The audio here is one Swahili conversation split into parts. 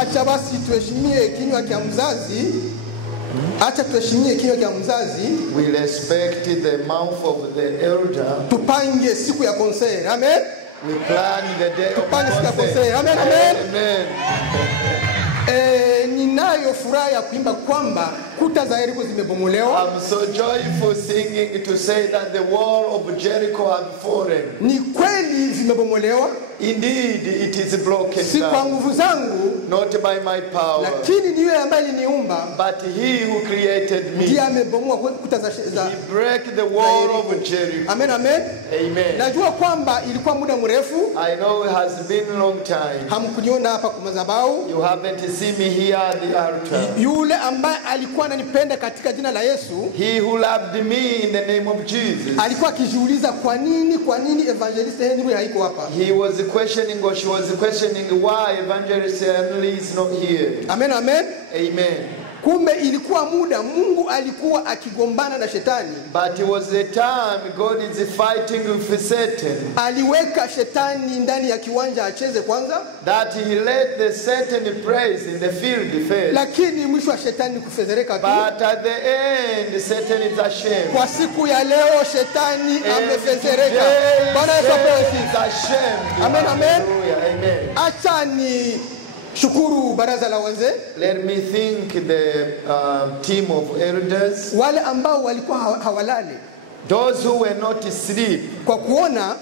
Acha basi tuheshimie kinywa cha mzazi. Acha tuheshimie kinywa cha mzazi. We respect the mouth of the elder. Tupange siku ya konseri. Amen. We plan the day of konseri. Amen, amen. Amen. Ninayo furaha ya kuimba kwamba kuta za Yeriko zimebomolewa. I'm so joyful singing to say that the wall of Jericho has fallen. Ni kweli zimebomolewa. Indeed, it is broken si kwa nguvu zangu, not by my power, lakini ni yeye ambaye aliniumba, but he who created me. Ndiye amebomoa kuta za He break the wall of Jericho. Amen, amen. Amen. Najua kwamba ilikuwa muda mrefu. I know it has been a long time. Hamkuniona hapa kwa madhabahu. You haven't seen me here at the altar. Yule ambaye alikuwa ananipenda katika jina la Yesu, he who loved me in the name of Jesus, alikuwa akijiuliza kwa nini evangelist Henry haiko hapa. He was questioning, or she was questioning why evangelist Henry is not here. Amen, amen. Amen. Kumbe ilikuwa muda Mungu alikuwa akigombana na shetani. But it was the time God is fighting with Satan. Aliweka shetani ndani ya kiwanja acheze kwanza. That he let the Satan praise in the field first. Lakini mwisho wa shetani kufedhereka tu. But at the end Satan is ashamed. Kwa siku ya leo shetani amefedhereka. Bwana Yesu apewe sifa. Amen, amen. Amen. Acha ni shukuru baraza la wazee. Let me thank the team of elders. Wale ambao walikuwa hawalali. Those who were not asleep. Kwa kuona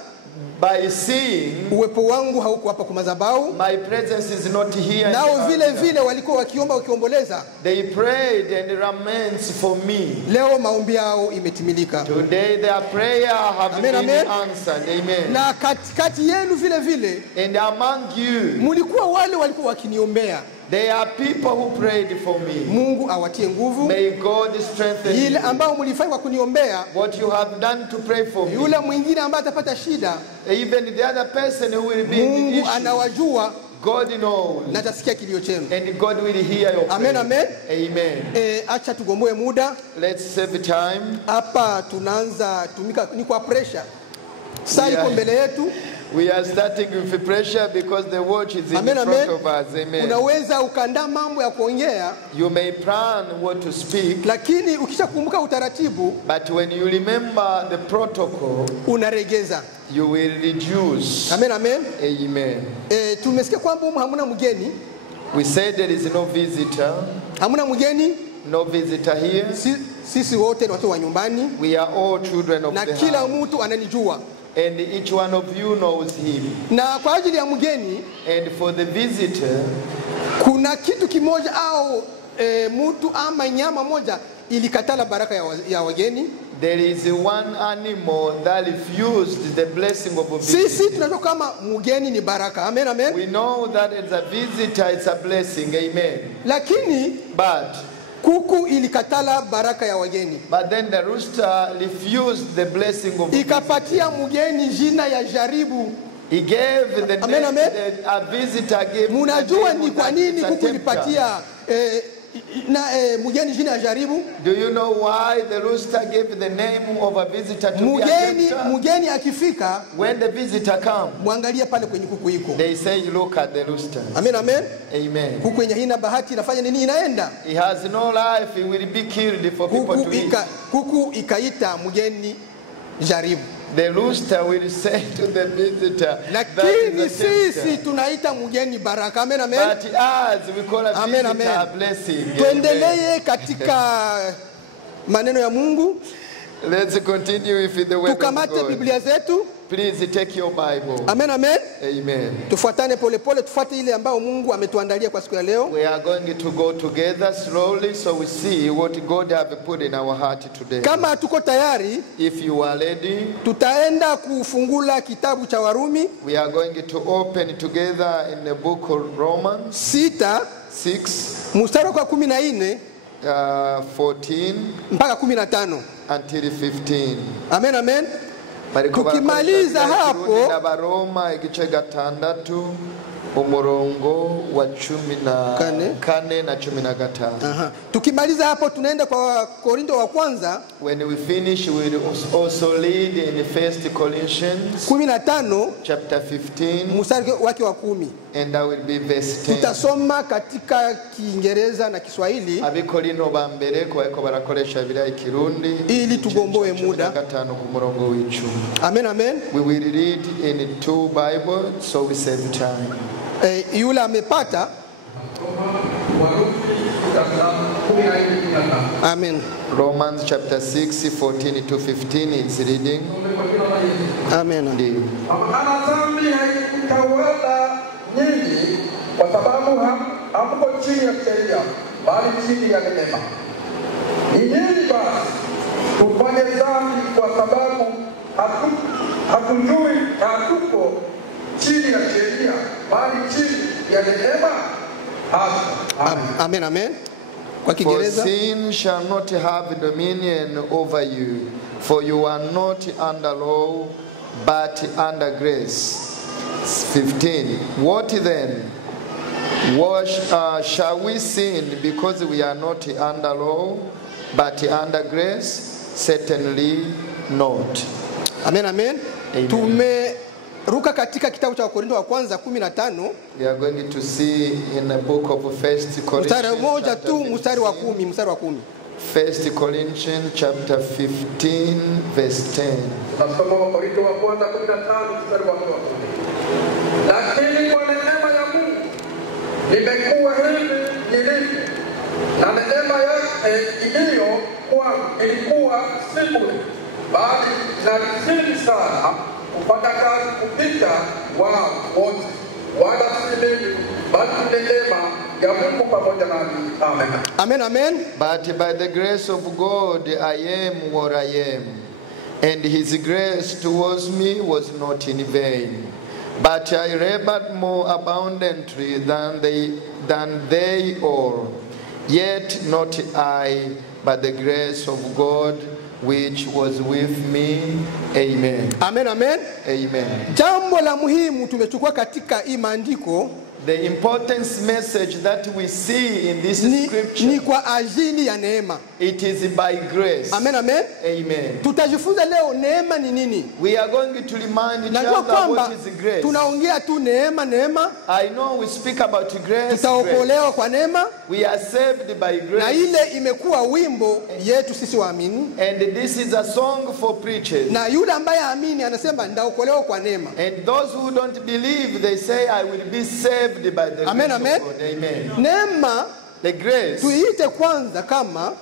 by seeing uwepo wangu hauko hapa kwa madhabahu. My presence is not here. Nao vile walikuwa wakiomba wakiomboleza. They prayed and laments for me. Leo maombi yao imetimilika. Today their prayer have been answered. Amen. Na katikati yenu vile and among you mulikuwa wale walikuwa wakiniombea. There are people who prayed for me. Mungu awatie nguvu. May God strengthen you. Ile ambao mlifanya kuniombea. What you have done to pray for me. Yule mwingine ambaye atapata shida. Even the other person who will be in Mungu issue. anawajua. God knows. Na atasikia kilio chenu. And God will hear your prayer. Amen, amen. Amen. Acha tugomboe muda. Let's save time. Hapa tunaanza tumika ni kwa pressure. Saa iko mbele yetu. We are starting with pressure because the watch is in front of us. Amen. Unaweza ukaandaa mambo ya kuongea. You may plan what to speak. Lakini ukishakumbuka utaratibu. But when you remember the protocol. Unaregeza. You will reduce. Amen, amen. Amen. Tumesikia kwamba hamuna mgeni. We said there is no visitor. Hamuna mgeni. No visitor here. Sisi wote ni watu wa nyumbani. We are all children of the house. Na kila mtu ananijua. And each one of you knows him. Na kwa ajili ya mgeni, and for the visitor, kuna kitu kimoja au mtu ama nyama moja ilikatala baraka ya wageni. There is one animal that refused the blessing of a visitor. Sisi tunajua kama mgeni ni baraka. Amen, amen. We know that as a visitor it's a blessing. Amen. Lakini kuku ilikatala baraka ya wageni. But then the rooster refused the blessing of ikapatia mgeni jina ya jaribu. He gave the amen, amen. A visitor gave. Munajua ni kwa nini kuku ilipatia na mgeni jina ya jaribu? Do you know why the rooster gave the name of a visitor to mgeni akifika, when the visitor come, muangalia pale kwenye kuku iko. They say look at the rooster. Amen, amen. Amen. Kuku yenye hina bahati inafanya nini? Inaenda. He has no life, he will be killed for people to eat. Kuku ikaita mgeni jaribu. The rooster will say to the visitor, lakini sisi tunaita mgeni baraka. Amen, amen. But as we call a visitor a blessing. Tuendelee katika maneno ya Mungu. Let's continue with the word of God. Tukamate Biblia zetu. Please take your Bible. Amen, amen. Amen. Tufuatane polepole, tufuate ile ambayo Mungu ametuandalia kwa siku ya leo. We are going to go together slowly so we see what God have put in our heart today. Kama tuko tayari, if you are ready, tutaenda kufungula kitabu cha Warumi. We are going to open together in the book of Romans 6 mstari wa 14 14 mpaka 15 until 15. Amen, amen. Tukimaliza hapo na Baroma igice gatandatu umurongo wa 14 na 15. Tukimaliza hapo tunaenda kwa Korinto wa kwanza. When we finish we will also read in 1 Corinthians 15 chapter 15 mstari wake wa 10. and that will be verse 10. Tutasoma katika Kiingereza na Kiswahili. Abikorino ba mbere ko barakoresha Bibiliya Kirundi ili tugomboe muda. 15 ku murongo w'icumi. Amen, amen. We will read in 2 Bibles so we save time. Yule amepata. Amen. Romans chapter 6 14 to 15 it's reading. Amen. Dhambi haikutawala nyinyi kwa sababu hamko chini ya sheria bali chini ya neema. Ni nini basi tufanye dhambi kwa sababu hatujui hatuko chini ya sheria bali chini ya neema? Amen, amen. Kwa For Kiingereza. sin shall not have dominion over you, for you are not under law, but under grace. 15. What then? Shall we sin because we are not under law, but under grace? Certainly not. Amen, amen. Amen. Tumeruka katika kitabu cha Korinto wa kwanza 15. We are going to see in the book of 1 Corinthians. Mstari moja tu, mstari wa 10. 1 Corinthians chapter 15 verse 10. Tunasoma Korinto wa kwanza 15 mstari wa 10. Lakini kwa neema ya Mungu nimekuwa hivi nilivyo, na neema yake ilikuwa si bure, bali nalizidi sana kupata kazi kupita wao wote, wala si mimi bali neema ya Mungu pamoja nami. Amen. Amen, amen. But by the grace of God I am what I am, and his grace towards me was not in vain. But I labored more abundantly than they all. Yet not I, but the grace of God which was with me. Amen. Amen, amen. Amen. Jambo la muhimu tumechukua katika hii maandiko. The importance message that we see in this scripture, ni kwa ajili ya neema. it is by grace. Amen, amen. Amen. Tutajifunza leo neema ni nini. We are going to remind each Najua other kwamba what is grace. tunaongea tu neema. I know we speak about grace. Tutaokolewa kwa neema. We are saved by grace. Na ile imekuwa wimbo yetu sisi waamini. And this is a song for preachers. Na yule ambaye haamini anasema ndaokolewa kwa neema. And those who don't believe, they say I will be saved by the amen, grace amen. of God. Amen. Neema, the grace, tuiite kwanza kama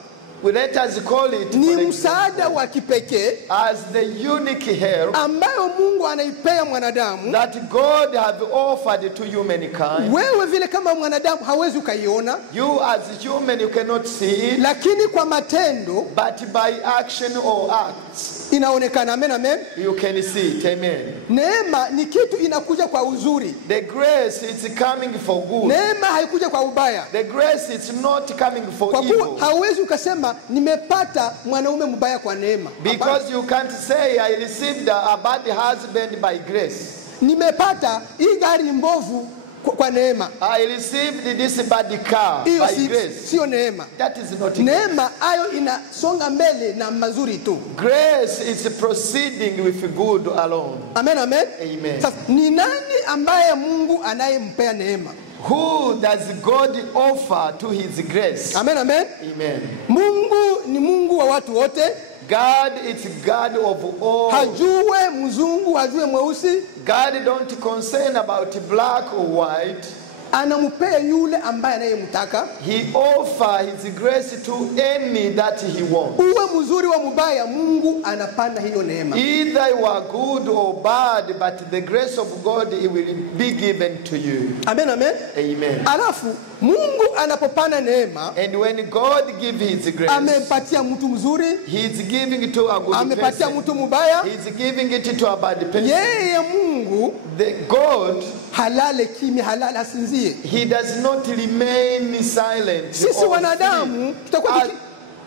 let us call it ni msaada wa kipekee as the unique help ambayo Mungu anaipea mwanadamu, that God have offered to humankind. Wewe vile kama mwanadamu hawezi ukaiona, you as human you cannot see it, lakini kwa matendo, but by action or acts inaonekana. Amen, amen. You can see it. Amen. Neema ni kitu inakuja kwa uzuri. The grace is coming for good. Neema haikuja kwa ubaya. The grace is not coming for kwa evil. Kwa hauwezi ukasema nimepata mwanaume mbaya kwa neema. Because you can't say I received a bad husband by grace. Nimepata hii gari mbovu kwa neema. I received this bad car by grace. Sio neema. That is not neema. Ayo inasonga mbele na mazuri tu. Grace is proceeding with good alone. Amen, amen. Amen. Sasa ni nani ambaye Mungu anayempea neema? Who does God offer to his grace? Amen, amen. Amen. Mungu ni Mungu wa watu wote. God is God of all. Hajue mzungu, hajue mweusi. God don't concern about black or white. Anampea yule ambaye anayemtaka. He offer his grace to any that he wants. Uwe mzuri wa mubaya, Mungu anapanda hiyo neema. Either you are good or bad, but the grace of God it will be given to you. Amen, amen. Amen. Alafu Mungu anapopana neema, and when God give his grace, amempatia mtu mzuri, he is giving it to a good amepatia person. Mtu mubaya, he is giving it to a bad person. Yeye Mungu, the God, halale kimi, halala sinzie. He does not remain silent. Sisi wanadamu tutakuwa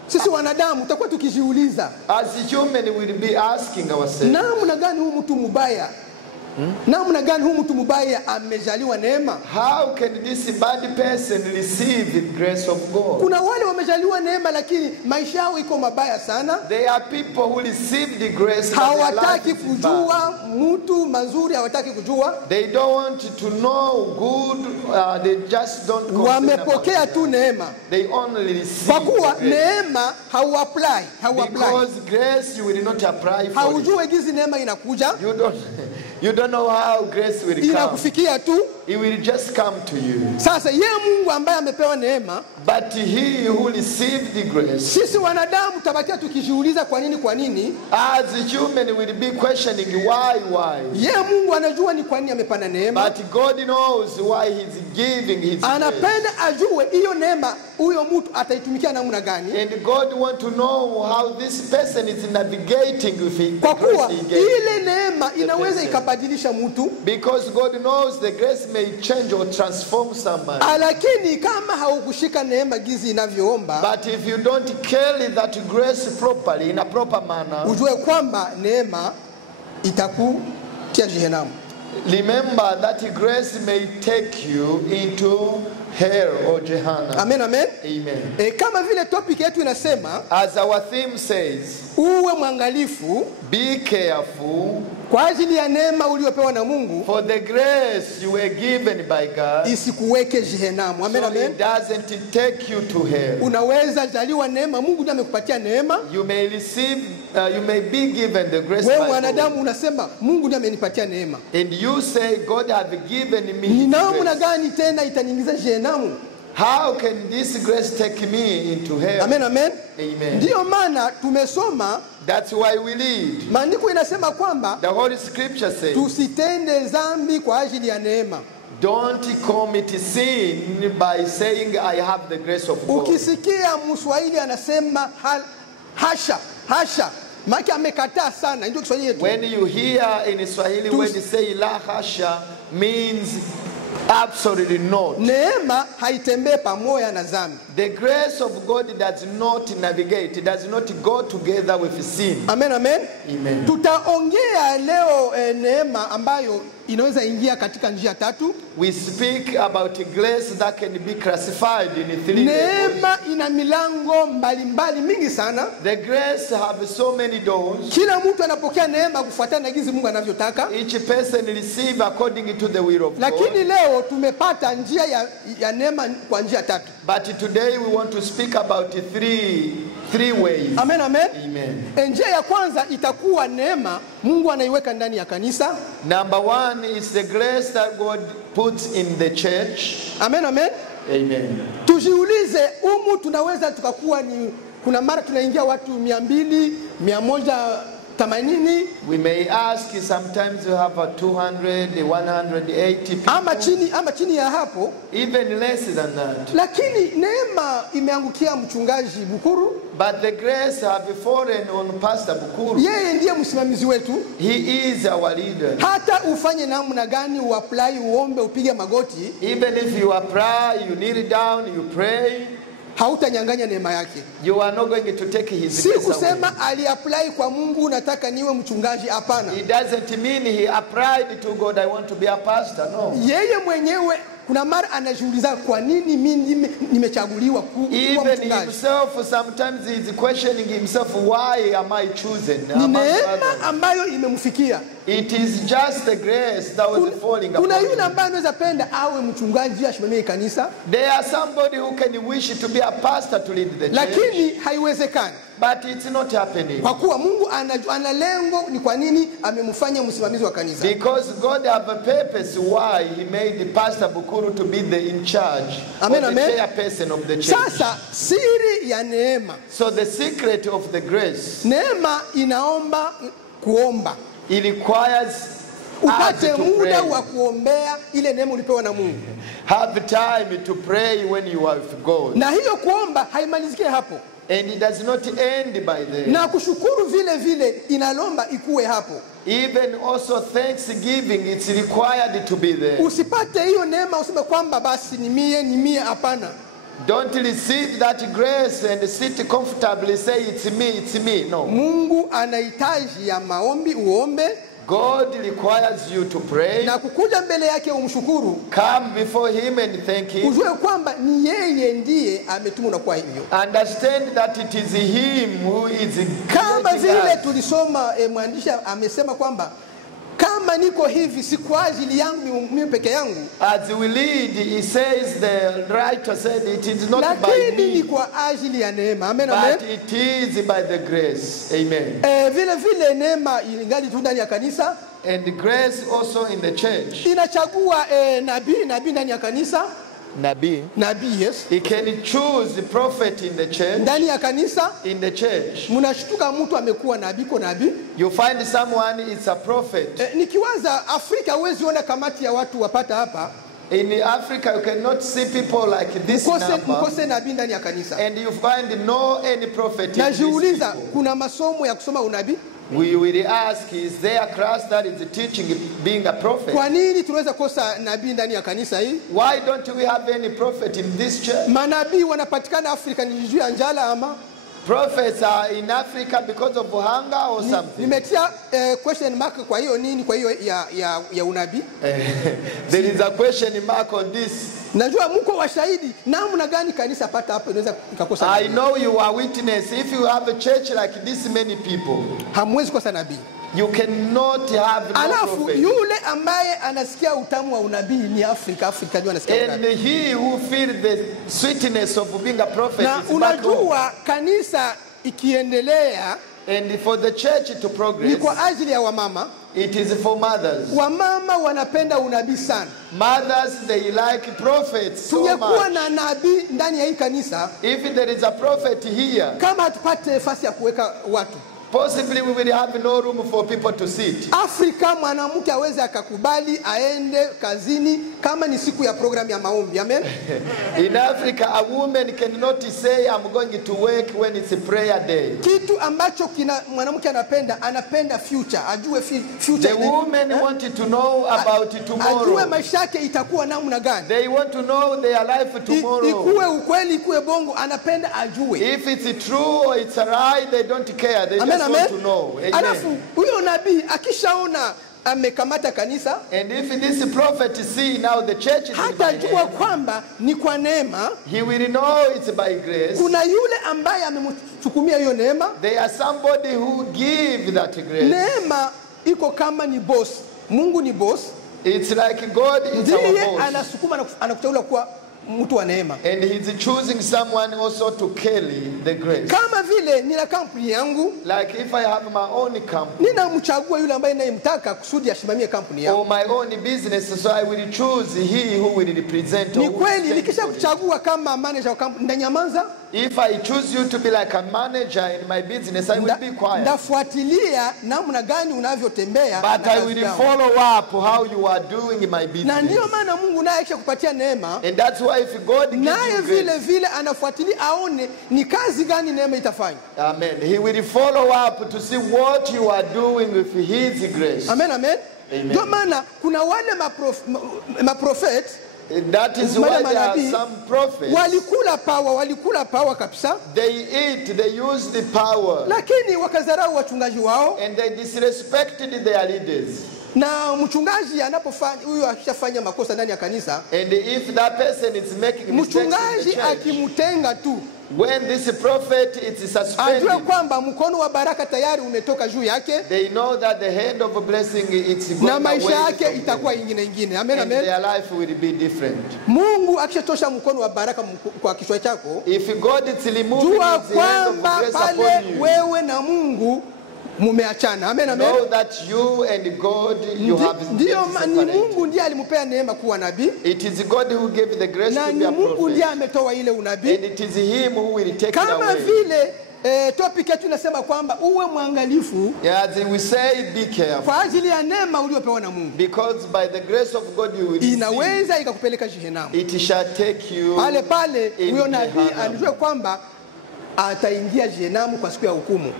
Sisi wanadamu tutakuwa tukijiuliza, as human we will be asking ourselves, namna gani huyu mtu mbaya? Namna gani huyu mtu mbaya amejaliwa neema? how can this bad person receive the grace of God? Kuna wale wamejaliwa neema lakini maisha yao iko mabaya sana. There are people who receive the grace but Hawataki their life is bad. kujua mtu mazuri, hawataki kujua. They don't want to know good, they just don't concern Wamepokea about tu it. neema. They only receive Kwa kuwa the grace. neema hauapply. Because grace you will not apply for it. Haujui gizi neema inakuja. You don't know how grace will come. Inakufikia tu. It will just come to you. Sasa yeye Mungu ambaye amepewa neema, But he who received the grace, sisi wanadamu tabakia tukijiuliza kwa nini? as a human will be questioning why. Yeye Mungu anajua ni kwa nini amepana neema. But God knows why he's giving his grace. Anapenda ajue hiyo neema huyo mtu ataitumikia namna gani. And God want to know how this person is navigating with it. Kwa kuwa ile neema inaweza ikabadilisha mtu. Because God knows the grace may change or transform somebody. Lakini kama haukushika neema gizi inavyoomba, But if you don't carry that grace properly, in a proper manner, ujue kwamba neema itakutia Jehenamu. remember that grace may take you into hell or Jehannam. Amen, amen. Amen. Kama vile topic yetu inasema, As our theme says, uwe mwangalifu be careful kwa ajili ya neema uliyopewa na Mungu, for the grace you were given by God, isikuweke Jehenamu. Amen, so amen. it doesn't take you to hell. Unaweza jaliwa neema, Mungu ndiye amekupatia neema. You may receive, you may be given the grace Wewe by God. mwanadamu unasema Mungu ndiye amenipatia neema. And you say, God have given me Ni his namna grace. gani tena itaniingiza Jehenamu? How can this grace take me into hell? Amen, amen. Amen. Ndiyo maana tumesoma, That's why we lead. maandiko inasema kwamba The Holy Scripture says, tusitende dhambi kwa ajili ya neema. don't commit sin by saying, I have the grace of God. Ukisikia Mswahili anasema hasha, maki amekataa sana, ndio Kiswahili yetu. When you hear in Swahili when they say la hasha, means absolutely not. Neema haitembee pamoja na dhambi. The grace of God does not navigate, it does not go together with sin. Amen, amen. Amen. Tutaongea leo neema ambayo inaweza ingia katika njia tatu. We speak about a grace that can be classified in 3 levels. Neema ina milango mbalimbali mingi sana. The grace have so many doors. Kila mtu anapokea neema kufuatana na jinsi Mungu anavyotaka. Each person receive according to the will of God. Lakini leo tumepata njia ya neema kwa njia tatu. But today we want to speak about three ways. Amen, amen. Amen. Njia ya kwanza itakuwa neema Mungu anaiweka ndani ya kanisa. Number 1 is the grace that God puts in the church. Amen, amen. Amen. Tujiulize, tunaweza tukakuwa ni kuna mara tunaingia watu 200, 180. We may ask, sometimes we have 200, 180 people. Ama chini ya hapo. Even less than that. Lakini neema imeangukia mchungaji Bukuru. But the grace have fallen on Pastor Bukuru. Yeye ndiye msimamizi wetu. He is our leader. Hata ufanye namna gani, uapply, uombe, upige magoti, Even if you apply, you kneel down, you pray, hautanyang'anya neema yake. you are not going to take his Si grace away. kusema aliapply kwa Mungu nataka niwe mchungaji, hapana. It doesn't mean he applied to God, I want to be a pastor. No. Yeye mwenyewe kuna mara anajiuliza kwa nini mimi nimechaguliwa kuwa Even mchungaji. himself, sometimes he's questioning himself, why am I chosen? Ni among neema others? ambayo imemfikia. It is just the grace that was falling upon Kuna yule him. ambaye anaweza penda awe mchungaji ashimamie kanisa, There are somebody who can wish to be a pastor to lead the church, lakini haiwezekani. but it's not happening. Kwa kuwa Mungu ana lengo ni kwa nini amemfanya msimamizi wa kanisa. Because God have a purpose why he made Pastor Bukuru to be the in charge, Amen, or the amen. chairperson of the church. Sasa siri ya neema. So the secret of the grace, Neema inaomba kuomba. it requires Upate us to muda pray. wa kuombea ile neema ulipewa na Mungu. Have time to pray when you are with God. Na hiyo kuomba haimalizikie hapo. And it does not end by there. Na kushukuru vile vile inalomba ikuwe hapo. Even also thanksgiving, it's required to be there. Usipate hiyo neema useme kwamba basi ni mie, hapana. Don't receive that grace and sit comfortably, say it's me. No. Mungu anahitaji ya maombi uombe. God requires you to pray. Na kukuja mbele yake umshukuru. Come before him and thank him. Ujue kwamba ni yeye ndiye ametumwa kwa hivyo. Understand that it is him who is. Kama vile tulisoma mwandishi amesema kwamba kama niko hivi si kwa ajili yangu mimi peke yangu. As we read, he says, the writer said, it is not by Lakini ni me, kwa ajili ya neema. Amen, amen. but it is by the grace. Amen. Vile neema ingali tu ndani ya kanisa. And the grace also in the church. Inachagua nabii ndani ya kanisa. Nabi. Yes. He can choose the prophet in the church. Ndani ya kanisa. In the church. Mnashtuka mtu amekuwa nabii. You find someone is a prophet. Nikiwaza Afrika huwezi ona kamati ya watu wapata hapa. In Africa you cannot see people like this number. Mkose nabii ndani ya kanisa. And you find no any prophet. Najiuliza kuna masomo ya kusoma unabii? We will ask, is there a class that is teaching being a prophet? Kwa nini tunaweza kosa nabii ndani ya kanisa hii? Why don't we have any prophet in this church? Manabii wanapatikana Afrika ni juu ya njala ama? Prophets are in Africa because of hunger or something? Nimetia question mark kwa hiyo nini, kwa hiyo ya unabii. There is a question mark on this. Najua mko washahidi namna gani kanisa pata hapo inaweza ikakosa. I know you are witness. If you have a church like this many people, hamwezi kosa nabii. You cannot have no alafu prophet. Yule ambaye anasikia utamu wa unabii ni Afrika ndio anasikia unabii. And he who feels the sweetness of being a prophet na is unajua kanisa ikiendelea, and for the church to progress, ni kwa ajili ya wamama. It is for mothers. Wamama wanapenda unabii sana. Mothers, they like prophets so much. Tungekuwa na nabii ndani ya hii kanisa, if there is a prophet here, kama hatupate nafasi ya kuweka watu, possibly we will have no room for people to sit. Afrika mwanamke aweze akakubali aende kazini kama ni siku ya program ya maombi. Amen. In Africa, a woman cannot say I'm going to work when it's a prayer day. Kitu ambacho mwanamke anapenda future, ajue future. The women want to know about tomorrow. Ajue maisha yake itakuwa namna gani. They want to know their life tomorrow. Ikuwe ukweli, ikuwe bongo, anapenda ajue. If it's true or it's a lie, they don't care. They Amen, just want to know. Amen. Alafu huyo nabii akishaona amekamata kanisa, and if this prophet see now the church is hata jua kwamba ni kwa neema, he will know it's by grace. Kuna yule ambaye amemchukumia hiyo neema. There are somebody who give that grace. Neema iko kama ni boss. Mungu ni boss. It's like God is our boss. Anasukuma anakuteula kuwa mtu wa neema. And he's choosing someone also to carry the grace. Kama vile nina kampuni yangu, like if I have my own company, ninamchagua yule ambaye ninayemtaka kusudi asimamie kampuni yangu. or my own business, so I will choose he who will represent. Ni kweli nikisha kuchagua kama manager wa kampuni ndanyamaza. If I choose you to be like a manager in my business, I will be quiet. Ndafuatilia namna gani unavyotembea. But I will follow up how you are doing in my business. Na ndio maana Mungu naye akikupatia neema. And that's why if God gives you grace, naye vile anafuatilia aone ni kazi gani neema itafanya. Amen. He will follow up to see what you are doing with his grace. Amen, amen. Ndio maana kuna wale maprofet. That is why there are some prophets. Walikula power kabisa. They eat, they use the power. Lakini wakazarau wachungaji wao. And they disrespected their leaders. Na mchungaji anapofanya huyo akishafanya makosa ndani ya kanisa, and if that person is making mistakes, mchungaji akimutenga tu, when this prophet is suspended, ajue kwamba mkono wa baraka tayari umetoka juu yake. They know that the hand of blessing it's going na maisha yake itakuwa ingine. Amen, amen. Their life will be different. Mungu akishatosha mkono wa baraka kwa kichwa chako, if God is removing jua his hand of grace upon you, wewe na Mungu mumeachana. Amen, amen. Know that you and God you have ndio ni Mungu ndiye alimpea neema kuwa nabii. It is God who gave the grace to be a prophet. Na Mungu ndiye ametoa ile unabii. And it is him who will take it away. Kama vile topic yetu inasema kwamba uwe mwangalifu. Yeah, we say be careful. Kwa ajili ya neema uliyopewa na Mungu. Because by the grace of God you will inaweza ikakupeleka jehanamu. It shall take you pale huyo nabii alijua kwamba ataingia jehanamu kwa siku ya hukumu.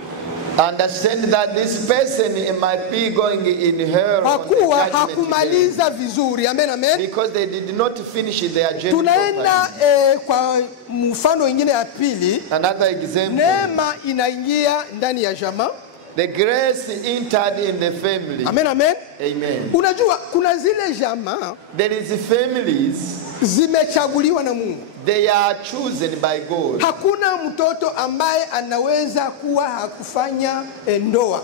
understand that this person might be going in hell on the Hakuwa judgment hakumaliza vizuri. Amen, day, amen. because they did not finish their journey Tunaenda properly. kwa mfano mwingine ya pili. Another example, Neema inaingia ndani ya jamaa. the grace entered in the family. Amen, amen. Amen. Unajua kuna zile jamaa There is families, zimechaguliwa na Mungu. they are chosen by God. Hakuna mtoto ambaye anaweza kuwa hakufanya ndoa.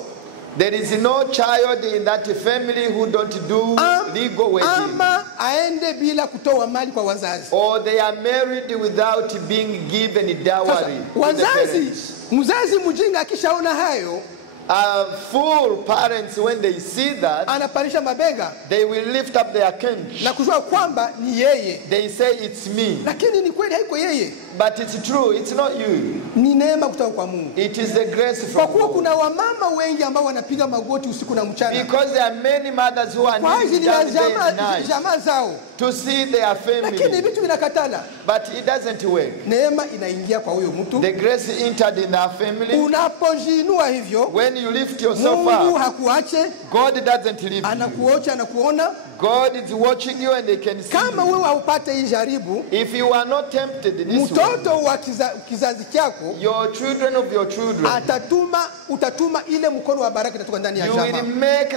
There is no child in that family who don't do legal wedding, ama aende bila kutoa mali kwa wazazi. or they are married without being given dowry to the Wazazi, parents. mzazi mjinga akishaona hayo, Full parents, when they see that, anapanisha mabega they will lift up their cage. na kujua kwamba ni yeye. They say it's me, Lakini ni kweli haiko yeye. but it's true, it's not you. Ni neema kutoka kwa Mungu. It is the grace Kwa from kuwa God. kuna wamama wengi ambao wanapiga magoti usiku na mchana Because there are many mothers who are kwa kneeling ajili ya down day and night jamaa zao, to see their lakini family, vitu vinakatala. but it doesn't work. Neema inaingia kwa huyo mtu. The grace entered in our family. Unapojinua hivyo, When you lift yourself Mungu up, hakuache, God doesn't leave you. anakuocha, anakuona. God is watching you and they can see Kama you. wewe haupate hii jaribu, If you are not tempted this way, mtoto wa kizazi chako your children of your children, utatuma ile mkono wa baraka itatoka ndani ya you jamaa. will make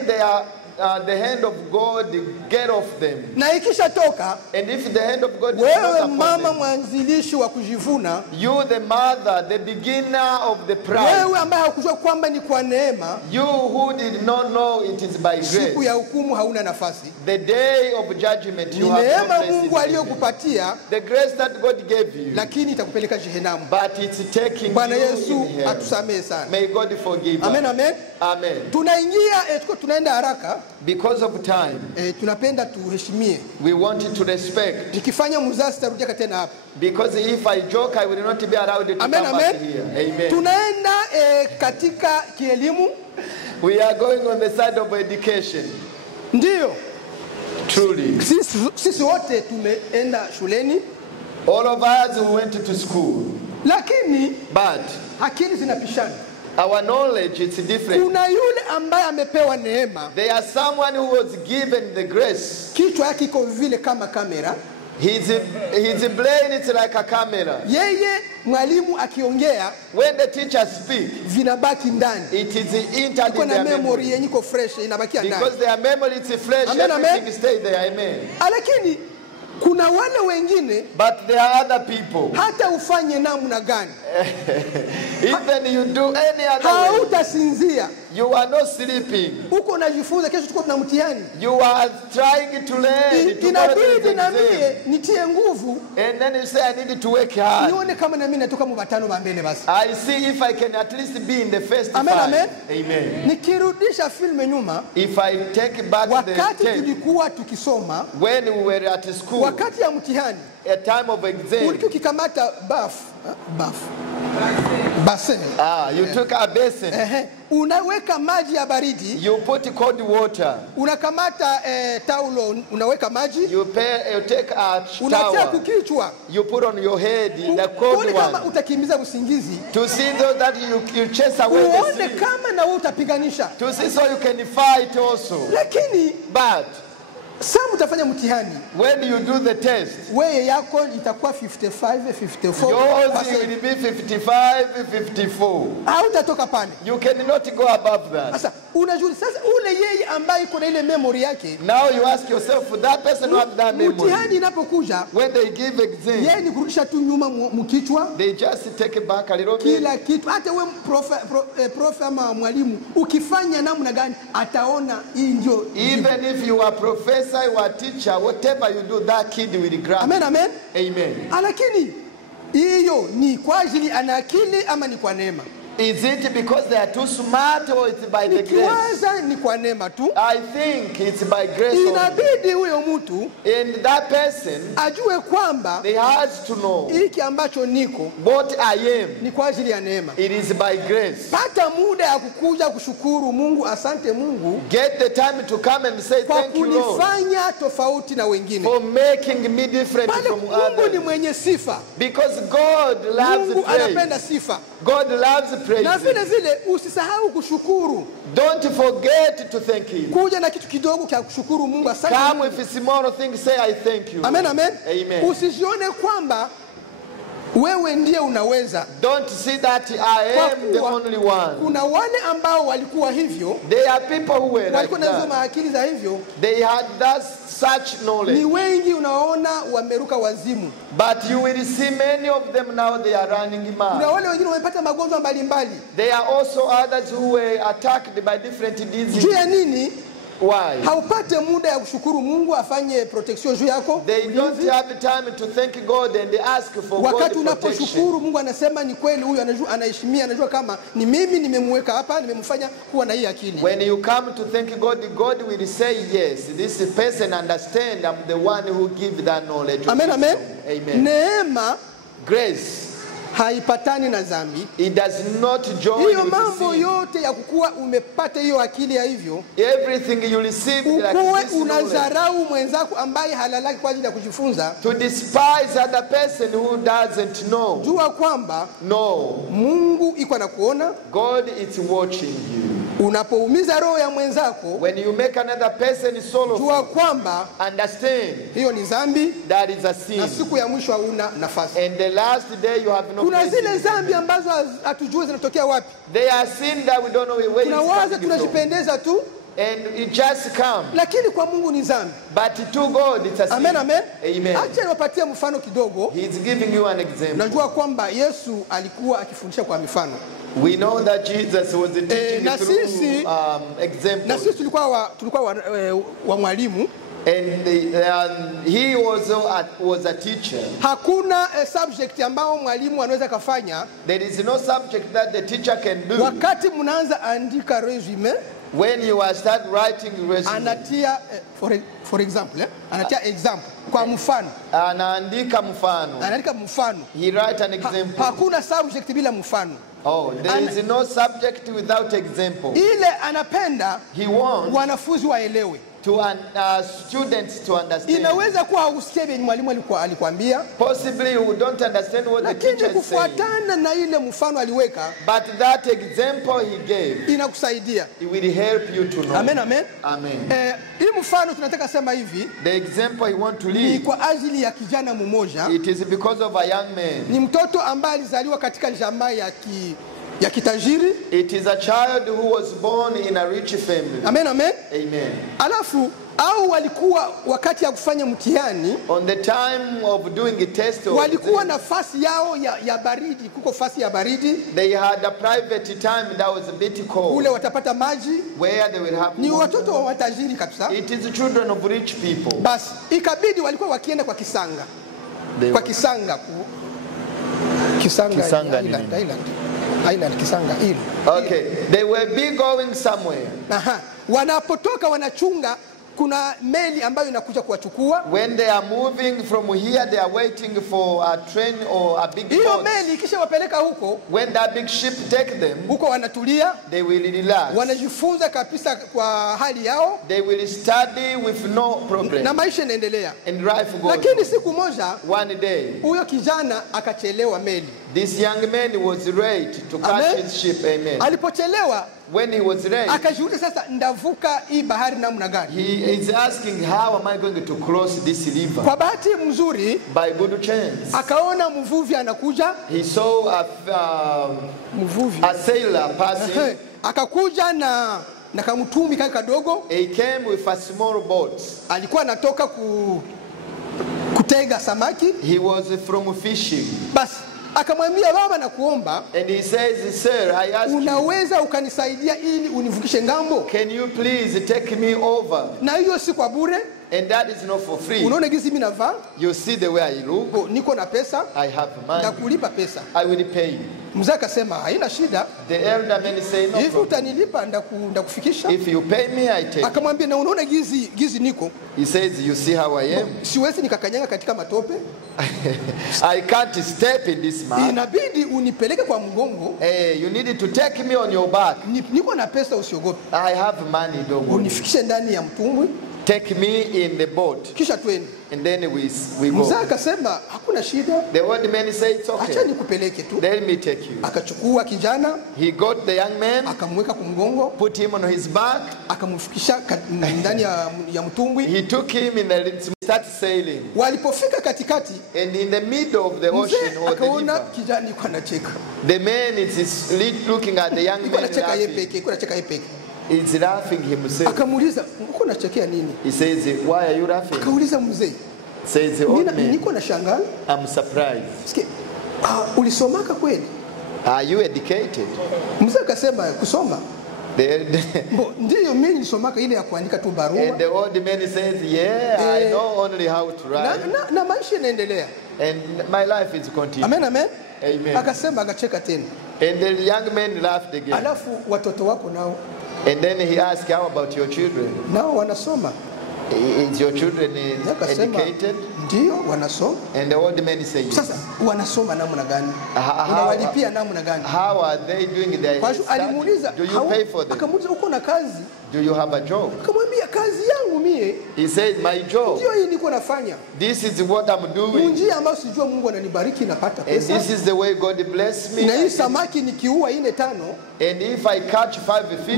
the hand of God get off them. Na ikishatoka, And if the hand of God is not wewe upon mama them, mwanzilishi wa kujivuna, you the mother, the beginner of the pride, wewe ambaye hakujua kwamba ni kwa neema, you who did not know it is by siku grace, ya hukumu hauna nafasi. the day of judgment Ni you have no neema place in Mungu heaven. aliyokupatia, The grace that God gave you, lakini itakupeleka Jehenamu. but it's taking Bwana you Yesu in hell. atusamehe sana. May God forgive Amen, us. amen. Amen. Tunaingia tunaenda haraka. Because of time, Tunapenda tuheshimie. we want you to respect. Nikifanya mzazi sitarudia tena hapa. Because if I joke, I will not be allowed to Amen, come back amen. here. Amen. Tunaenda katika kielimu. We are going on the side of education. Ndio. Truly. Sisi wote tumeenda shuleni. All of us who went to school. Lakini But akili zinapishana. our knowledge is different. Kuna yule ambaye amepewa neema. There is someone who was given the grace. Kichwa yake iko vile kama kamera. His brain is like a camera. Yeye mwalimu akiongea, When the teacher speaks, vinabaki ndani. it is entered Iko in na their memory memory. yenye iko fresh inabakia ndani. Because their memory is fresh, Amen, everything amen. stays there. Amen. Lakini kuna wale wengine But there are other people. hata ufanye namna gani, Even you do any other way, hautasinzia. you are not sleeping. Uko unajifunza, kesho tuko na mtihani. You are trying to learn. Tomorrow there is Inabidi na exam. mie nitie nguvu, And then you say, I need to work hard. nione kama na mimi natoka mbatano wa mbele basi. I see if I can at least be in the first Amen, five. amen. Amen. Nikirudisha filme nyuma, If I take back the wakati tape, tulikuwa tukisoma, when we were at school, wakati ya mtihani, a time of exam, ulikuwa ukikamata basin, you took a basin, unaweka maji ya baridi, you put cold water, unakamata taulo, unaweka maji, you take a unatia towel, kukichwa, you put on your head the cold uone kama one, utakimbiza usingizi, to see those that you chase away the uone sleep, kama na wewe utapiganisha. to see so you can fight also. Lakini But sasa utafanya mtihani, when you do the test, wewe yako itakuwa 55 54, yours will be 55, 54. hautatoka pale. You cannot go above that. Sasa unajua, sasa ule yeye ambaye iko na ile memory yake, Now you ask yourself, that person who have that memory, mtihani inapokuja, when they give exam, yeye ni kurudisha tu nyuma mkichwa, they just take it back a little bit. kila kitu. Hata wewe prof ama mwalimu ukifanya namna gani, ataona hii ndio. Even if you are professor, you are teacher, whatever you do, that kid will grab. Amen, amen. Amen. Lakini hiyo ni kwa ajili ana akili ama ni kwa neema? Is it because they are too smart or it's by the grace? Nikiwaza ni kwa neema tu. I think it's by grace only. Inabidi huyo mtu And that person, ajue kwamba they has to know hiki ambacho niko what I am. ni kwa ajili ya neema. It is by grace. Pata muda ya kukuja kushukuru Mungu, asante Mungu Get the time to come and say kwa thank you, Lord, kunifanya tofauti na wengine. for making me different Pale from Mungu ni others. mwenye sifa. Because God loves Mungu praise. anapenda sifa. God loves praise. praise Na vile him. vile usisahau kushukuru. Don't forget to thank him. Kuja na kitu kidogo cha kushukuru Mungu. Asante. Come with a small thing, say I thank you. Amen, amen. Amen. Usijione kwamba wewe ndiye unaweza. Don't see that I am the only one. Kuna wale ambao walikuwa hivyo. There are people who were like Walikuwa na hizo that. maakili za hivyo. They had that such knowledge. Ni wengi unaona wameruka wazimu. But you will see many of them now they are running Kuna mad. wale wengine wamepata magonjwa mbalimbali. There are also others who were attacked by different diseases. Juu ya nini? Why? Haupate muda ya kushukuru Mungu afanye protection juu yako. They don't have the time to thank God and they ask for Wakati God's protection. unaposhukuru Mungu anasema ni kweli, huyu anajua, anaheshimia, anajua kama ni mimi nimemweka hapa, nimemfanya kuwa na hii akili. When you come to thank God, God will say yes. This person understand I'm the one who give that knowledge. Amen, amen. Amen. Neema Grace, haipatani na dhambi. it does not join Hiyo with mambo sin. yote ya kukuwa umepata hiyo akili ya hivyo, Everything you receive like ukuwe this knowledge. unadharau mwenzako ambaye halalaki kwa ajili ya kujifunza. To despise other person who doesn't know. Jua kwamba No, Mungu iko na kuona. God is watching you. Unapoumiza roho ya mwenzako, When you make another person sorrowful, jua kwamba understand hiyo ni dhambi that is a na sin. siku ya mwisho hauna nafasi. And the last day you have no Kuna place. zile dhambi ambazo hatujui zinatokea wapi. They are sin that we don't know where it's Tunawaza coming from. tunajipendeza tu, And it just comes. lakini kwa Mungu ni dhambi. But to God it's a sin. Amen, amen. Amen. Acha niwapatie mfano kidogo. He's giving you an example. Najua kwamba Yesu alikuwa akifundisha kwa mifano. We know that Jesus was teaching na through sisi- Na examples. sisi tulikuwa wa mwalimu. And he was a teacher. Hakuna subject ambao mwalimu anaweza kafanya There is no subject that the teacher can do. wakati mnaanza andika resume, When you are start writing resume, anatia for example, anatia example kwa mfano. anaandika mfano. Anaandika mfano. He write an example. Hakuna subject bila mfano. Oh, there is no subject without example. Ile anapenda He wants wanafunzi waelewe. students to understand. Inaweza kuwa hausikia vile mwalimu alikwambia, Possibly you don't understand what the lakini teacher is saying. kufuatana na ile mfano aliweka But that example he gave, inakusaidia. it will help you to know. Amen, amen. Amen. Hii mfano tunataka sema hivi, The example he want to ni leave, kwa ajili ya kijana mmoja. it is because of a young man. Ni mtoto ambaye alizaliwa katika jamaa ya kitajiri. It is a child who was born in a rich family. Amen, amen. Amen. Alafu au walikuwa wakati ya kufanya mtihani, On the time of doing a test, walikuwa nafasi yao ya baridi, kuko fasi ya baridi they had a private time that was a bit cold, ule watapata maji. where they will have. Ni watoto wa watajiri kabisa. It is the children of rich people. Basi ikabidi walikuwa wakienda kwa kisanga. They Kwa kisanga Kisanga Island Kisanga hill. Okay, they will be going somewhere. Aha. Wanapotoka wanachunga, kuna meli ambayo inakuja kuwachukua. When they are moving from here, they are waiting for a train or a big Hiyo boat. meli kisha wapeleka huko, When that big ship take them, huko wanatulia, they will relax. wanajifunza kabisa kwa hali yao They will study with no problem. na maisha inaendelea. And life goes. Lakini siku moja One day, huyo kijana akachelewa meli. this young man was late to catch Amen. his ship. Amen. Alipochelewa When he was late, akajiuliza, sasa ndavuka hii bahari namna gani? he is asking, how am I going to cross this river? Kwa bahati mzuri By good chance, akaona mvuvi anakuja. he saw Mvuvi a sailor passing. akakuja na kamtumi kale kadogo. He came with a small boat. Alikuwa anatoka kutega samaki. He was from fishing. Basi akamwambia, baba nakuomba, And he says, sir, I ask you, unaweza ukanisaidia ili univukishe ngambo? can you please take me over? Na hiyo si kwa bure. And that is not for free. Unaona gizi mimi navaa, You see the way I look, niko na pesa, I have money, ndakulipa pesa. I will pay you. Mzee akasema haina shida, The elder man say, no hivi problem. utanilipa, ndakufikisha. If you pay me, I take. Akamwambia, na unaona gizi niko, He says, you see how I am? siwezi nikakanyanga katika matope, I can't step in this mud. inabidi unipeleke kwa mgongo. Hey, you need to take me on your back. Niko na pesa, usiogope, I have money, don't worry. unifikishe ndani ya mtumbwi. take me in the boat. kisha twende. And then we Mzee go. akasema hakuna shida, The old man said, it's acha okay. nikupeleke tu. Let me take you. Akachukua kijana, He got the young man, akamweka kumgongo, put him on his back. akamfikisha ndani ya mtumbwi. He took him in the start sailing. Walipofika katikati, And in the middle of the ocean or the akaona river, kijana yuko anacheka. the man is looking at the young Yuko man anacheka yeye laughing. peke, yuko anacheka yeye peke. He's laughing himself. Akamuuliza, uko unachekea nini? He says, why are you laughing? Akauliza mzee, Says the old man, niko na shangaa. I'm surprised. Sikia, ulisomaka kweli? Are you educated? Mzee akasema kusoma. The- Ndiyo mimi nilisomaka ile ya kuandika tu barua. And the old man says, yeah, I know only how to write. Na maisha yanaendelea. And my life is continuing. Amen, amen. Amen. Akasema akacheka tena. And the young man laughed again. Alafu watoto wako nao And then he asked, how about your children? nao wanasoma. Is your children Akasema educated? ndio wanasoma. And the old man said, yes. Sasa wanasoma namna gani? How- Unawalipia namna gani? How are they doing their Kwa hiyo alimuuliza, studies? Do you pay for them? akamuuliza uko na kazi? Do you have a job? Akamwambia kazi yangu mie He said, my job. ndio hii niko nafanya. This is what I'm doing. Njia ambayo sijua Mungu ananibariki napata And pesa. this is the way God bless me. Na hii samaki nikiua 4-5 And if I catch 5 fish,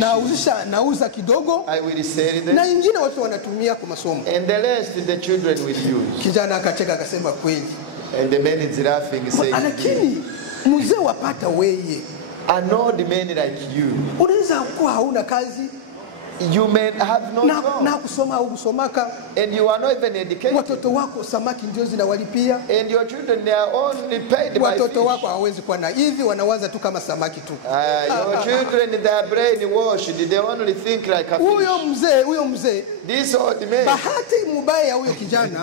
nauza kidogo I will sell them. na ingine watu wanatumia kwa masomo. And the rest the children will use. Kijana akacheka akasema kweli. And the man is laughing, saying, Lakini mzee wapata weye. an old man like you, Unaweza kuwa hauna kazi you may have no na job. kusoma au kusomaka. And you are not even educated. Watoto wako samaki ndio zinawalipia. And your children, they are only paid by Watoto fish. wako hawezi kuwa na hivi, wanawaza tu kama samaki tu. Your children, they are brainwashed. They only think like a Huyo mzee This old man, bahati mbaya ya huyo kijana.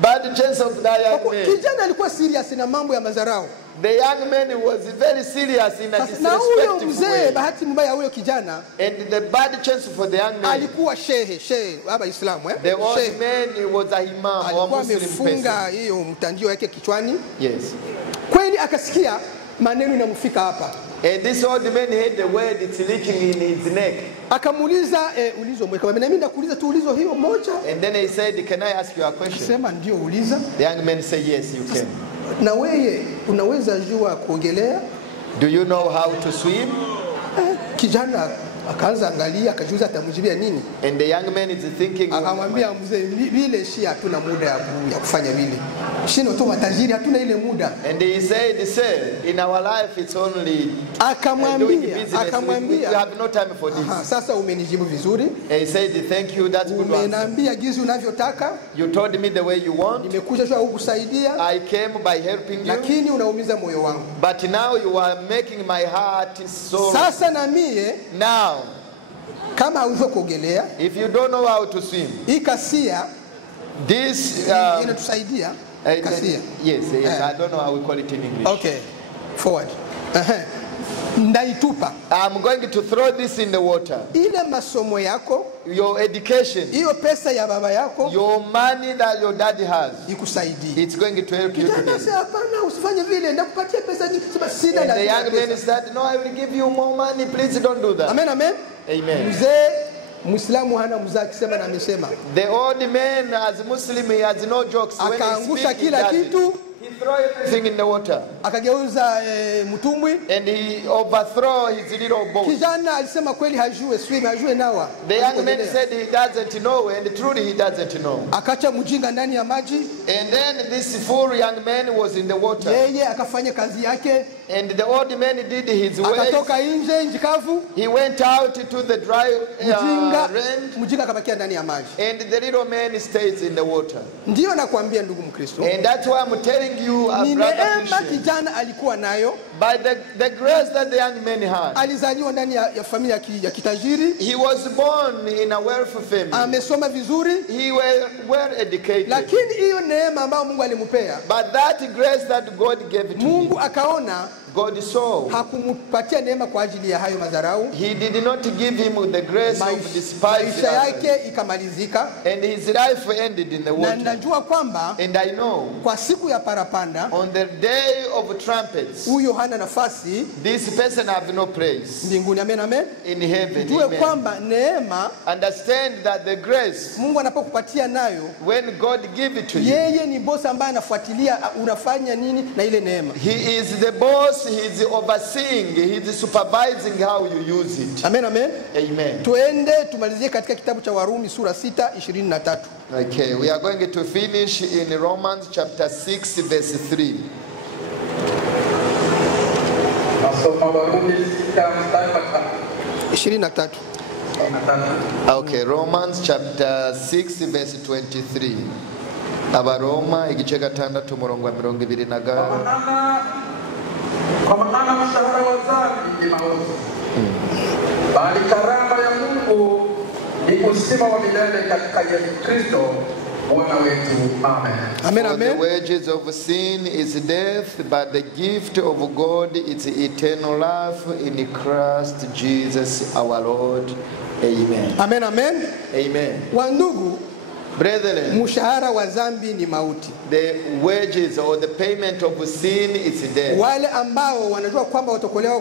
bad chance of that young man. Kijana alikuwa serious na mambo ya madharau. The young man was very serious in a Na huyo disrespectful mzee way. bahati mbaya ya huyo kijana And the bad chance for the young man, alikuwa shehe baba Islamu the old man was a imam or alikuwa Muslim amefunga person. hiyo mtandio yake kichwani. Yes. Kweli akasikia maneno inamfika hapa. And this old man heard the word, it's leaking in his neck. Akamuuliza ulizo mweka. Na mimi ndakuuliza tu ulizo hiyo moja. And then he said, can I ask you a question? Sema ndio uliza. The young man said, yes, you can. Na wewe unaweza jua kuogelea? Do you know how to swim? Kijana akaanza angalia akajiuliza atamjibia nini. And the young man is thinking, Akamwambia mzee vile si hatuna muda ya kufanya vile. Shino tu matajiri hatuna ile muda. and he said, sir, in our life it's only doing business. We have no time for this. Sasa umenijibu vizuri. And he said, thank you, that's good one. Umeniambia jinsi unavyotaka. You told me the way you want. Nimekuja tu kukusaidia. I came by helping you. Lakini unaumiza moyo wangu. But now you are making my heart so. Sasa na mie Now, kama hauzo kuogelea, if you don't know how to swim, hii kasia this inatusaidia. Kasia. Yes, I don't know how we call it in English. Okay. Forward. Ndaitupa. I'm going to throw this in the water. Ile masomo yako, Your education, hiyo pesa ya baba yako, your money that your daddy has, ikusaidie. it's going to help you Kijana today. sasa hapana usifanye vile ndakupatia pesa nyingi sema sina And na the young man said, no, I will give you more money. Please don't do that. Amen, amen. Amen. Mzee Muislamu hana mzaa akisema na amesema. The old man, as Muslim, he has no jokes. When he Akaangusha speaks, he kila does it. kitu. He throw everything in the water. Akageuza mtumbwi. And he overthrow his little boat. Kijana alisema kweli hajue swim, hajue nawa. The young man said he doesn't know, and truly he doesn't know. Akacha mjinga ndani ya maji. And then this fool young man was in the water. Yeye akafanya kazi yake. And the old man did his way. Akatoka nje njikavu. He went out to the dry land. Mjinga akabakia ndani ya maji. And the little man stays in the water. Ndio nakwambia ndugu Mkristo. And that's why I'm telling you, brother Christian, kijana alikuwa nayo. by the grace that the young man had. Alizaliwa ndani ya familia ya kitajiri. He was born in a wealthy family. Amesoma vizuri. He was well educated. Lakini hiyo neema ambayo Mungu alimpea, But that grace that God gave to Mungu him, akaona God saw. hakumupatia neema kwa ajili ya hayo madharau. He did not give him the grace of despising Maisha others. yake ikamalizika. And his life ended in the Na water. najua kwamba And I know, kwa siku ya parapanda on the day of trumpets, huyo hana hana nafasi this person have no place mbinguni. Amen, amen. in heaven. Tujue Amen. kwamba neema Understand that the grace, Mungu anapokupatia nayo, when God give it to you, yeye ni boss ambaye anafuatilia unafanya nini na ile neema. he is the boss, he is overseeing, he is supervising how you use it. Amen, amen. Amen. Tuende tumalizie katika kitabu cha Warumi sura 6:23. Okay, we are going to finish in Romans chapter 6 verse 3. Nasoma Warumi 23. Okay, Romans chapter 6 verse 23. Abaroma igice gatandatu umurongo wa 25. Kwa maana mshahara wa dhambi ni mauti, bali karama ya Mungu ni uzima wa milele katika Yesu Kristo Bwana wetu. Amen. Amen, For the amen. wages of sin is death, but the gift of God is eternal life in Christ Jesus our Lord. Amen. Amen, amen. Amen. Wandugu, Brethren, mshahara wa dhambi ni mauti. the wages or the payment of sin is death. Wale ambao wanajua kwamba wataokolewa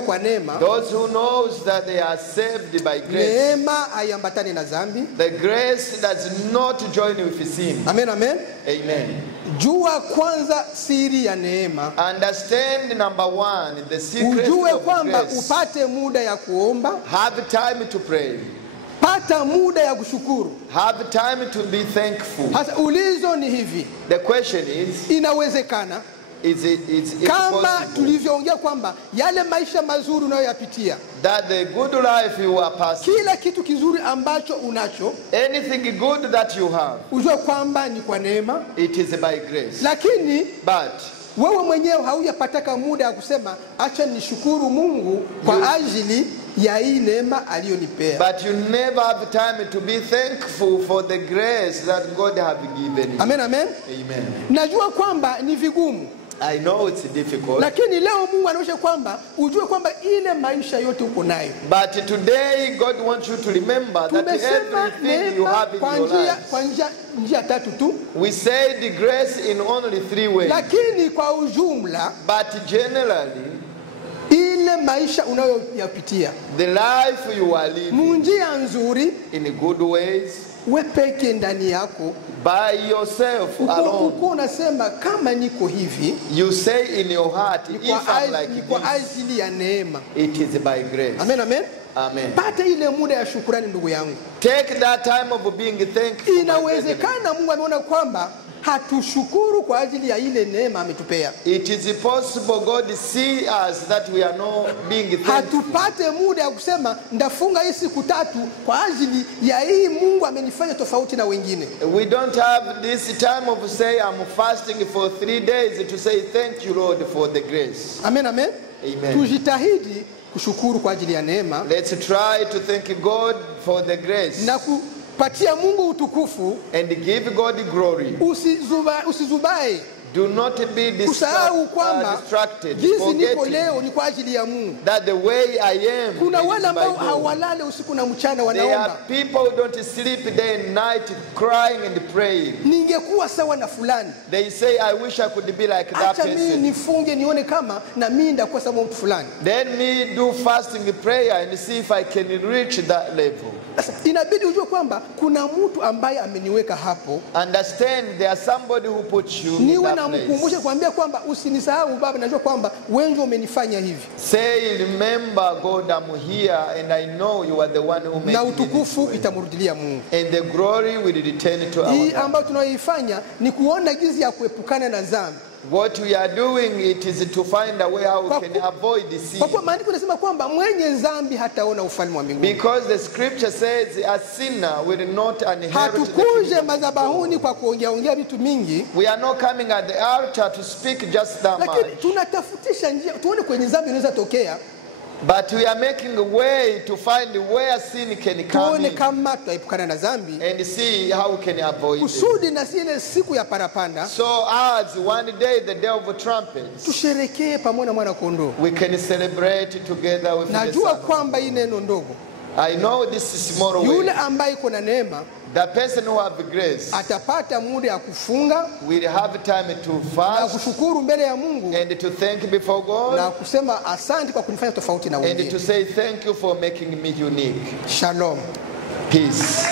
kwa neema, Those who knows that they are saved by grace. neema haiambatani na dhambi. The grace does not join with sin. Amen, amen. Amen. Jua kwanza siri ya neema. Understand number one, the secret Ujue of kwamba grace. upate muda ya kuomba, Have time to pray. pata muda ya kushukuru. Have time to be thankful. Hasa ulizo ni hivi, The question is inawezekana it kama possible tulivyoongea kwamba yale maisha mazuri unayoyapitia, that the good life you are passing, kila kitu kizuri ambacho unacho, anything good that you have, ujue kwamba ni kwa neema, it is by grace. lakini But wewe mwenyewe haujapataka muda ya kusema acha nishukuru Mungu kwa ajili ya hii neema aliyonipea. But you never have time to be thankful for the grace that God have given you. Amen, amen. Amen. Najua kwamba ni vigumu, I know it's difficult. lakini leo Mungu anaonyesha kwamba ujue kwamba ile maisha yote uko nayo. But today God wants you to remember that Tumesema everything you neema have in kwa your njia life. njia tatu tu, We say the grace in only 3 ways. lakini kwa ujumla But generally, ile maisha unayoyapitia the life you are living munjia nzuri, in good ways, we peke ndani yako by yourself alone. uko unasema kama niko hivi You say in your heart, ni if I'm like kwa this, ajili ya neema. it is by grace. Amen, amen. Amen. Pata ile muda ya shukrani ndugu yangu. Take that time of being thankful. my brethren. Inawezekana Mungu ameona kwamba hatushukuru kwa ajili ya ile neema ametupea. It is possible God see us that we are not being thankful. Hatupate muda ya kusema ndafunga hii siku 3 kwa ajili ya hii Mungu amenifanya tofauti na wengine. We don't have this time of say I'm fasting for 3 days to say thank you Lord for the grace. Amen, amen. Amen. Tujitahidi kushukuru kwa ajili ya neema Let's try to thank God for the grace na kupatia Mungu utukufu. and give God glory. Usizubae, Do not be usahau kwamba distracted, jinsi niko forgetting leo ni kwa ajili ya Mungu. that the way I am Kuna is wale by ambao God. hawalale usiku na mchana There are wanaomba, people who don't sleep day and night crying and praying. ningekuwa sawa na fulani, They say, I wish I could be like that acha mimi person. nifunge nione kama na mimi ndakuwa sawa mtu fulani. Then me do fasting prayer and see if I can reach that level. Sasa inabidi ujue kwamba kuna mtu ambaye ameniweka hapo, Understand there is somebody who put you in niwe that namkumbusha place. kuambia kwamba usinisahau Baba, najua kwamba wewe ndio umenifanya hivi, Say, remember God, I'm here and I know you are the one who made na me utukufu this way. itamrudilia Mungu. And the glory will return to our Hii God. ambayo tunayoifanya ni kuona jinsi ya kuepukana na dhambi. What we are doing, it is to find a way how we Kwa can ku- avoid the sin. Kwa kuwa maandiko yanasema kwamba mwenye dhambi hataona ufalme wa mbinguni. Because the scripture says a sinner will not inherit the Hatukuje kingdom. madhabahuni kwa kuongea vitu mingi, We are not coming at the altar to speak just that lakini much. tunatafutisha njia tuone kwenye dhambi inaweza tokea, But we are making a way to find where sin can come tuone in kama tutaepukana na dhambi, and see how we can avoid it. kusudi na si ile siku ya parapanda So as one day, the day of trumpets, tusherekee pamoja na mwana kondoo. we can celebrate together with the Najua Son. kwamba hii neno ndogo I know this is more Yule way. ambaye kuna neema The person who have grace atapata muda ya kufunga will have time to na fast kushukuru mbele ya Mungu and to thank before na God kusema asante kwa kunifanya tofauti na and to wengine. say thank you for making me unique. Shalom. Peace.